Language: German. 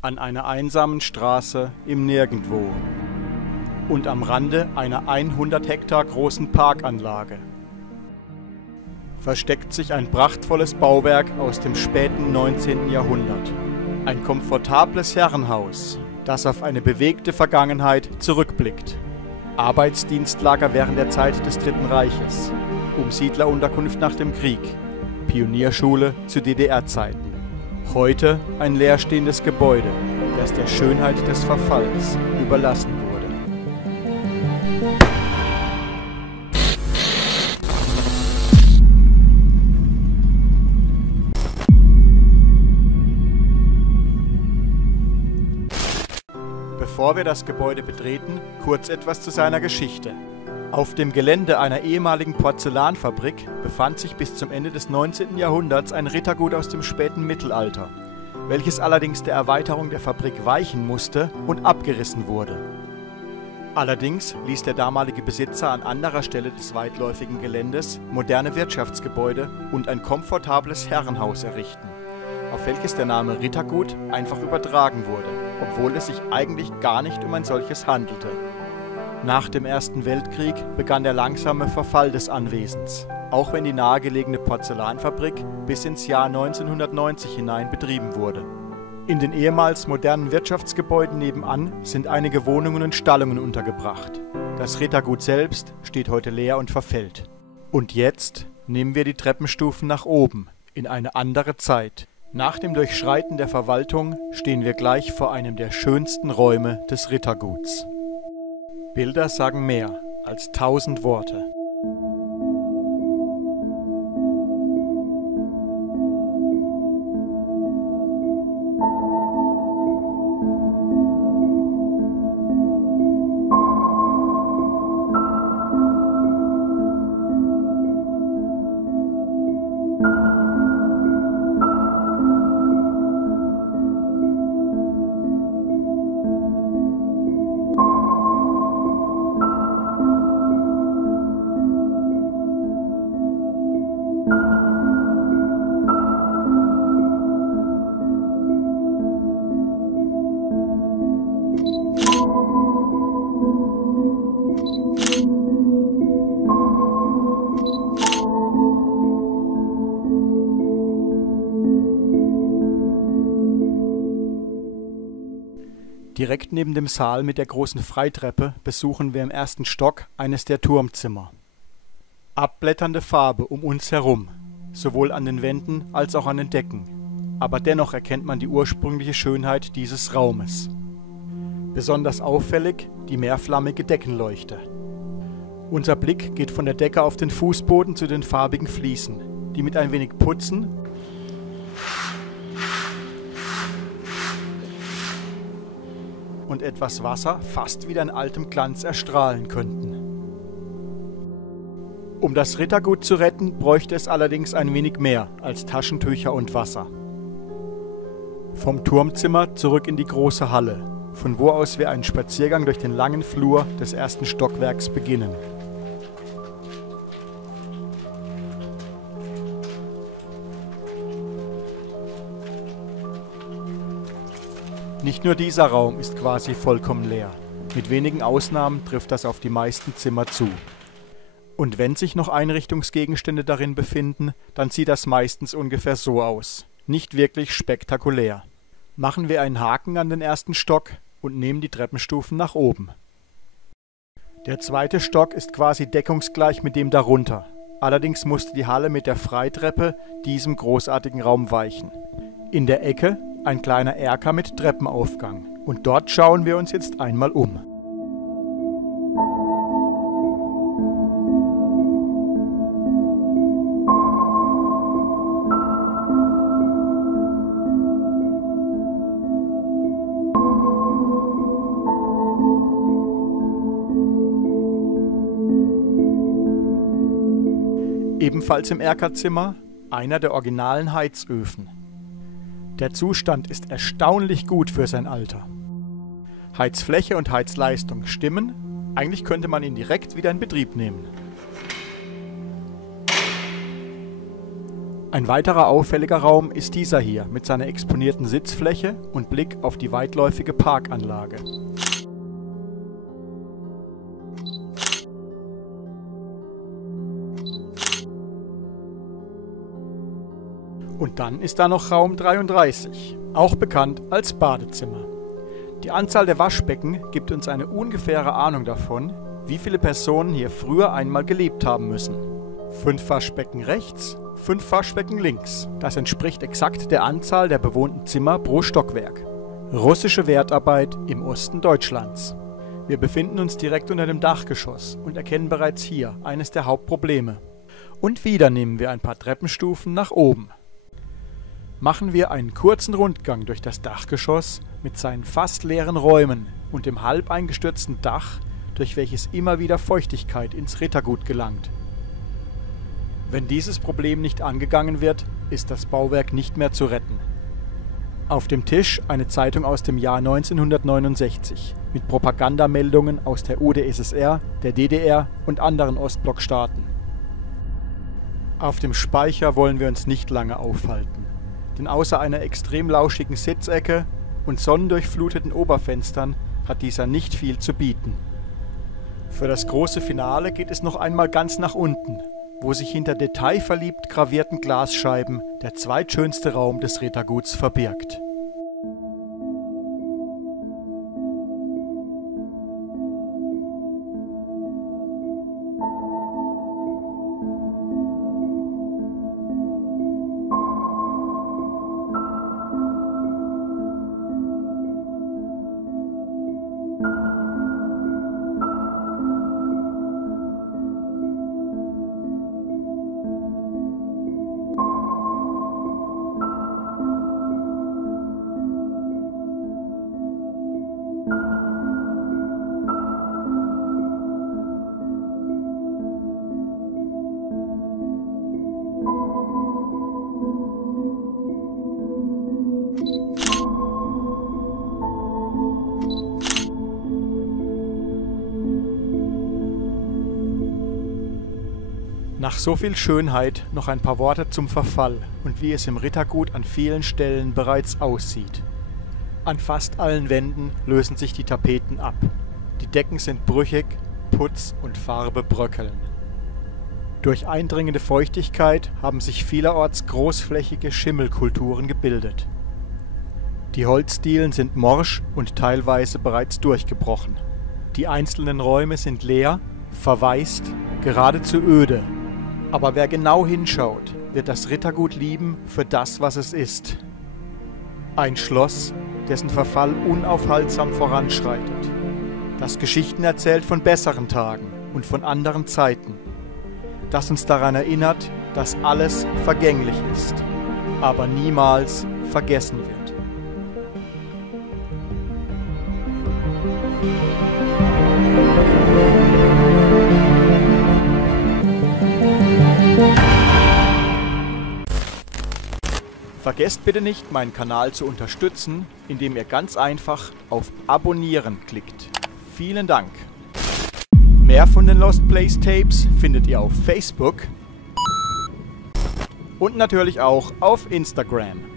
an einer einsamen Straße im Nirgendwo und am Rande einer 100 Hektar großen Parkanlage versteckt sich ein prachtvolles Bauwerk aus dem späten 19. Jahrhundert. Ein komfortables Herrenhaus, das auf eine bewegte Vergangenheit zurückblickt. Arbeitsdienstlager während der Zeit des Dritten Reiches, Umsiedlerunterkunft nach dem Krieg, Pionierschule zu DDR-Zeiten. Heute ein leerstehendes Gebäude, das der Schönheit des Verfalls überlassen wurde. Bevor wir das Gebäude betreten, kurz etwas zu seiner Geschichte. Auf dem Gelände einer ehemaligen Porzellanfabrik befand sich bis zum Ende des 19. Jahrhunderts ein Rittergut aus dem späten Mittelalter, welches allerdings der Erweiterung der Fabrik weichen musste und abgerissen wurde. Allerdings ließ der damalige Besitzer an anderer Stelle des weitläufigen Geländes moderne Wirtschaftsgebäude und ein komfortables Herrenhaus errichten, auf welches der Name Rittergut einfach übertragen wurde, obwohl es sich eigentlich gar nicht um ein solches handelte. Nach dem Ersten Weltkrieg begann der langsame Verfall des Anwesens, auch wenn die nahegelegene Porzellanfabrik bis ins Jahr 1990 hinein betrieben wurde. In den ehemals modernen Wirtschaftsgebäuden nebenan sind einige Wohnungen und Stallungen untergebracht. Das Rittergut selbst steht heute leer und verfällt. Und jetzt nehmen wir die Treppenstufen nach oben, in eine andere Zeit. Nach dem Durchschreiten der Verwaltung stehen wir gleich vor einem der schönsten Räume des Ritterguts. Bilder sagen mehr als 1000 Worte. Direkt neben dem Saal mit der großen Freitreppe besuchen wir im ersten Stock eines der Turmzimmer. Abblätternde Farbe um uns herum, sowohl an den Wänden als auch an den Decken. Aber dennoch erkennt man die ursprüngliche Schönheit dieses Raumes. Besonders auffällig die mehrflammige Deckenleuchte. Unser Blick geht von der Decke auf den Fußboden zu den farbigen Fliesen, die mit ein wenig Putzen und etwas Wasser fast wieder in altem Glanz erstrahlen könnten. Um das Rittergut zu retten, bräuchte es allerdings ein wenig mehr als Taschentücher und Wasser. Vom Turmzimmer zurück in die große Halle, von wo aus wir einen Spaziergang durch den langen Flur des ersten Stockwerks beginnen. Nicht nur dieser Raum ist quasi vollkommen leer. Mit wenigen Ausnahmen trifft das auf die meisten Zimmer zu. Und wenn sich noch Einrichtungsgegenstände darin befinden, dann sieht das meistens ungefähr so aus. Nicht wirklich spektakulär. Machen wir einen Haken an den ersten Stock und nehmen die Treppenstufen nach oben. Der zweite Stock ist quasi deckungsgleich mit dem darunter. Allerdings musste die Halle mit der Freitreppe diesem großartigen Raum weichen. In der Ecke ein kleiner Erker mit Treppenaufgang. Und dort schauen wir uns jetzt einmal um. Ebenfalls im Erkerzimmer einer der originalen Heizöfen. Der Zustand ist erstaunlich gut für sein Alter. Heizfläche und Heizleistung stimmen, eigentlich könnte man ihn direkt wieder in Betrieb nehmen. Ein weiterer auffälliger Raum ist dieser hier mit seiner exponierten Sitzfläche und Blick auf die weitläufige Parkanlage. Und dann ist da noch Raum 33, auch bekannt als Badezimmer. Die Anzahl der Waschbecken gibt uns eine ungefähre Ahnung davon, wie viele Personen hier früher einmal gelebt haben müssen. 5 Waschbecken rechts, 5 Waschbecken links. Das entspricht exakt der Anzahl der bewohnten Zimmer pro Stockwerk. Russische Wertarbeit im Osten Deutschlands. Wir befinden uns direkt unter dem Dachgeschoss und erkennen bereits hier eines der Hauptprobleme. Und wieder nehmen wir ein paar Treppenstufen nach oben. Machen wir einen kurzen Rundgang durch das Dachgeschoss mit seinen fast leeren Räumen und dem halb eingestürzten Dach, durch welches immer wieder Feuchtigkeit ins Rittergut gelangt. Wenn dieses Problem nicht angegangen wird, ist das Bauwerk nicht mehr zu retten. Auf dem Tisch eine Zeitung aus dem Jahr 1969 mit Propagandameldungen aus der UdSSR, der DDR und anderen Ostblockstaaten. Auf dem Speicher wollen wir uns nicht lange aufhalten, denn außer einer extrem lauschigen Sitzecke und sonnendurchfluteten Oberfenstern hat dieser nicht viel zu bieten. Für das große Finale geht es noch einmal ganz nach unten, wo sich hinter detailverliebt gravierten Glasscheiben der zweitschönste Raum des Ritterguts verbirgt. Nach so viel Schönheit noch ein paar Worte zum Verfall und wie es im Rittergut an vielen Stellen bereits aussieht. An fast allen Wänden lösen sich die Tapeten ab. Die Decken sind brüchig, Putz und Farbe bröckeln. Durch eindringende Feuchtigkeit haben sich vielerorts großflächige Schimmelkulturen gebildet. Die Holzdielen sind morsch und teilweise bereits durchgebrochen. Die einzelnen Räume sind leer, verwaist, geradezu öde. Aber wer genau hinschaut, wird das Rittergut lieben für das, was es ist. Ein Schloss, dessen Verfall unaufhaltsam voranschreitet, das Geschichten erzählt von besseren Tagen und von anderen Zeiten, das uns daran erinnert, dass alles vergänglich ist, aber niemals vergessen wird. Vergesst bitte nicht, meinen Kanal zu unterstützen, indem ihr ganz einfach auf Abonnieren klickt. Vielen Dank! Mehr von den Lost Place Tapes findet ihr auf Facebook und natürlich auch auf Instagram.